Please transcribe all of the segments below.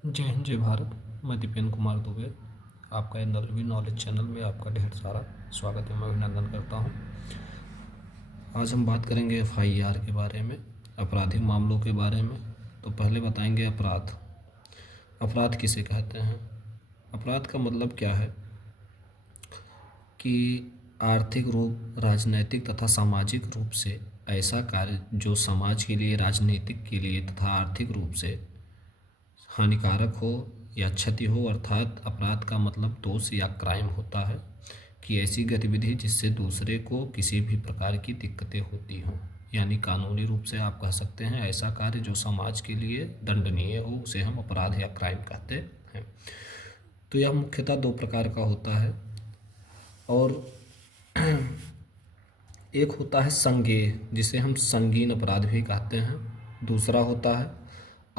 जय हिंद जय भारत। मैं दीपेन कुमार दुबे, आपका एनडब्ल्यू नॉलेज चैनल में आपका ढेर सारा स्वागत है, मैं अभिनंदन करता हूँ। आज हम बात करेंगे एफआईआर के बारे में, आपराधिक मामलों के बारे में। तो पहले बताएंगे अपराध। अपराध किसे कहते हैं? अपराध का मतलब क्या है कि आर्थिक रूप, राजनैतिक तथा सामाजिक रूप से ऐसा कार्य जो समाज के लिए, राजनीतिक के लिए तथा आर्थिक रूप से हानिकारक हो या क्षति हो, अर्थात अपराध का मतलब दोष या क्राइम होता है कि ऐसी गतिविधि जिससे दूसरे को किसी भी प्रकार की दिक्कतें होती हों। यानी कानूनी रूप से आप कह सकते हैं ऐसा कार्य जो समाज के लिए दंडनीय हो, उसे हम अपराध या क्राइम कहते हैं। तो यह मुख्यतः दो प्रकार का होता है, और एक होता है संज्ञेय, जिसे हम संगीन अपराध भी कहते हैं। दूसरा होता है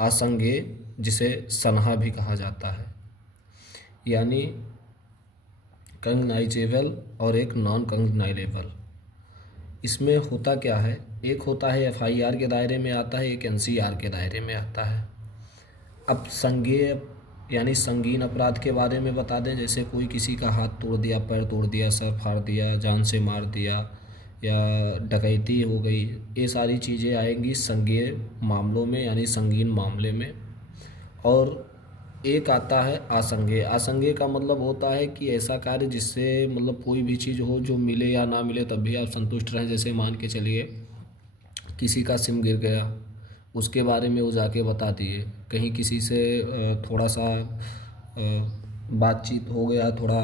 असंज्ञेय, जिसे सनहा भी कहा जाता है। यानी कंगनाइजेबल और एक नॉन कंगनाइजेबल। इसमें होता क्या है, एक होता है एफआईआर के दायरे में आता है, एक एनसीआर के दायरे में आता है। अब संज्ञेय यानी संगीन अपराध के बारे में बता दें, जैसे कोई किसी का हाथ तोड़ दिया, पैर तोड़ दिया, सर फाड़ दिया, जान से मार दिया, या डकैती हो गई, ये सारी चीज़ें आएंगी संज्ञेय मामलों में, यानी संगीन मामले में। और एक आता है असंज्ञेय। असंज्ञेय का मतलब होता है कि ऐसा कार्य जिससे मतलब कोई भी चीज़ हो, जो मिले या ना मिले तब भी आप संतुष्ट रहें। जैसे मान के चलिए किसी का सिम गिर गया, उसके बारे में वो जाके बता दिए, कहीं किसी से थोड़ा सा बातचीत हो गया थोड़ा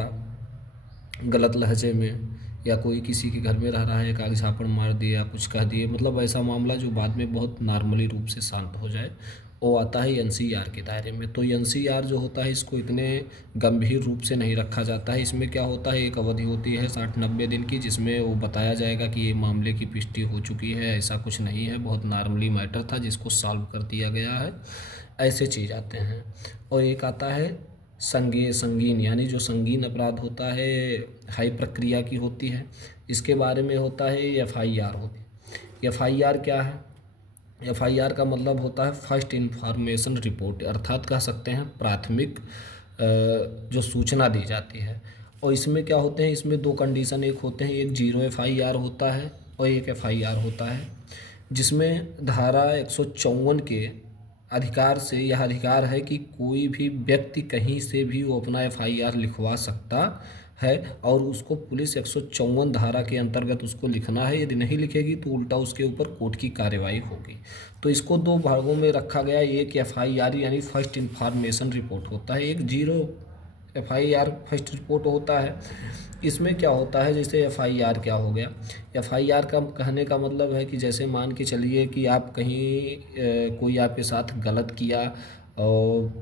गलत लहजे में, या कोई किसी के घर में रह रहा है, एक आग झापड़ मार दिया, कुछ कह दिए, मतलब ऐसा मामला जो बाद में बहुत नॉर्मली रूप से शांत हो जाए, वो आता है एनसीआर के दायरे में। तो एनसीआर जो होता है, इसको इतने गंभीर रूप से नहीं रखा जाता है। इसमें क्या होता है, एक अवधि होती है 60-90 दिन की, जिसमें वो बताया जाएगा कि ये मामले की पुष्टि हो चुकी है, ऐसा कुछ नहीं है, बहुत नॉर्मली मैटर था जिसको सॉल्व कर दिया गया है, ऐसे चीज़ आते हैं। और एक आता है संगीन, यानी जो संगीन अपराध होता है, हाई प्रक्रिया की होती है, इसके बारे में होता है एफआईआर होती। एफआईआर क्या है? एफआईआर का मतलब होता है फर्स्ट इंफॉर्मेशन रिपोर्ट, अर्थात कह सकते हैं प्राथमिक जो सूचना दी जाती है। और इसमें क्या होते हैं, इसमें दो कंडीशन एक होते हैं, एक जीरो एफआईआर होता है और एक एफआईआर होता है, जिसमें धारा 154 के अधिकार से यह अधिकार है कि कोई भी व्यक्ति कहीं से भी वो अपना एफआईआर लिखवा सकता है, और उसको पुलिस 154 धारा के अंतर्गत उसको लिखना है। यदि नहीं लिखेगी तो उल्टा उसके ऊपर कोर्ट की कार्रवाई होगी। तो इसको दो भागों में रखा गया। एक एफआईआर यानी फर्स्ट इंफॉर्मेशन रिपोर्ट होता है, एक जीरो एफआईआर फर्स्ट रिपोर्ट होता है। इसमें क्या होता है, जैसे एफआईआर क्या हो गया, एफआईआर का कहने का मतलब है कि जैसे मान के चलिए कि आप कहीं कोई आपके साथ गलत किया, और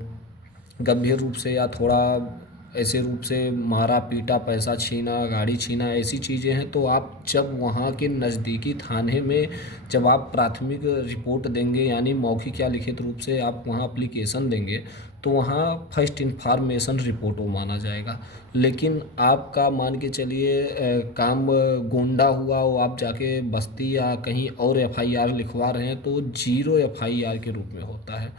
गंभीर रूप से या थोड़ा ऐसे रूप से मारा पीटा, पैसा छीना, गाड़ी छीना, ऐसी चीज़ें हैं, तो आप जब वहाँ के नज़दीकी थाने में जब आप प्राथमिक रिपोर्ट देंगे, यानी मौखिक या लिखित रूप से आप वहाँ एप्लीकेशन देंगे, तो वहाँ फर्स्ट इंफॉर्मेशन रिपोर्ट वो माना जाएगा। लेकिन आपका मान के चलिए काम गोंडा हुआ, वो आप जाके बस्ती या कहीं और एफआईआर लिखवा रहे हैं, तो जीरो एफआईआर के रूप में होता है।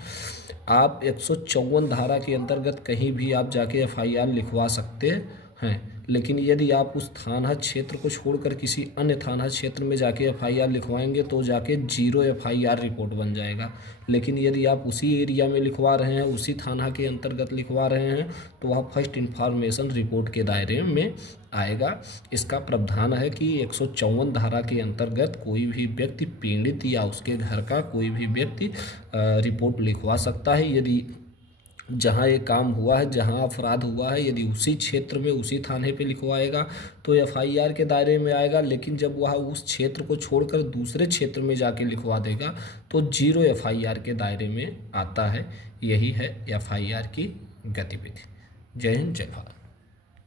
आप 154 धारा के अंतर्गत कहीं भी आप जाके एफआईआर लिखवा सकते हैं, लेकिन यदि आप उस थाना क्षेत्र को छोड़कर किसी अन्य थाना क्षेत्र में जाके एफआईआर लिखवाएंगे तो जाके जीरो एफआईआर रिपोर्ट बन जाएगा। लेकिन यदि आप उसी एरिया में लिखवा रहे हैं, उसी थाना के अंतर्गत लिखवा रहे हैं, तो वह फर्स्ट इंफॉर्मेशन रिपोर्ट के दायरे में आएगा। इसका प्रावधान है कि 154 धारा के अंतर्गत कोई भी व्यक्ति पीड़ित या उसके घर का कोई भी व्यक्ति रिपोर्ट लिखवा सकता है। यदि जहाँ ये काम हुआ है, जहाँ अपराध हुआ है, यदि उसी क्षेत्र में उसी थाने पे लिखवाएगा तो एफआईआर के दायरे में आएगा। लेकिन जब वह उस क्षेत्र को छोड़कर दूसरे क्षेत्र में जाके लिखवा देगा तो जीरो एफआईआर के दायरे में आता है। यही है एफआईआर की गतिविधि। जय हिंद, जय भारत।